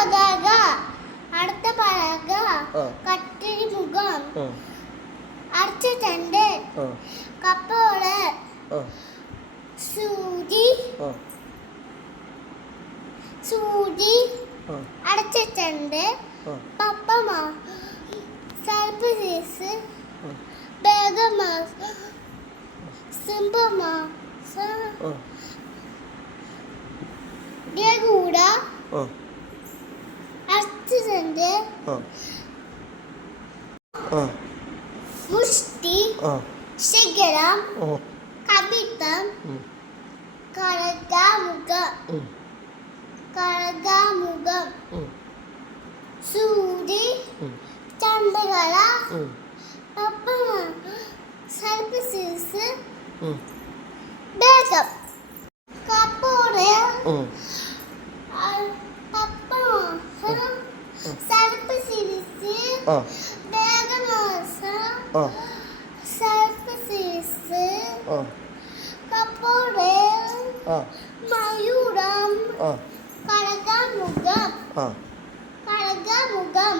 പതാക, അടുത്ത പതാക, കട്ടിരി മുഖം, അടച്ച ചണ്ട്, കപ്പോള്, സൂചി, സൂചി, അടച്ച ചണ്ട്, പപ്പമ, സർപ്പീസ്, ബേഗമാസ്, സിംബമാസ്, ഗൂഡ, അർച്ചചന്ദ്, മുഷ്ടി, ശിഖരം, കവിതം, കടകാമുഖം, കടകാമുഖം, സൂര്യ, ചന്ദ്രകല, പപ്പമ, സർപ്പീസ്, ബേഗം, കപ്പോള്, മയൂരം, കടകാമുഖം, കടകാമുഖം.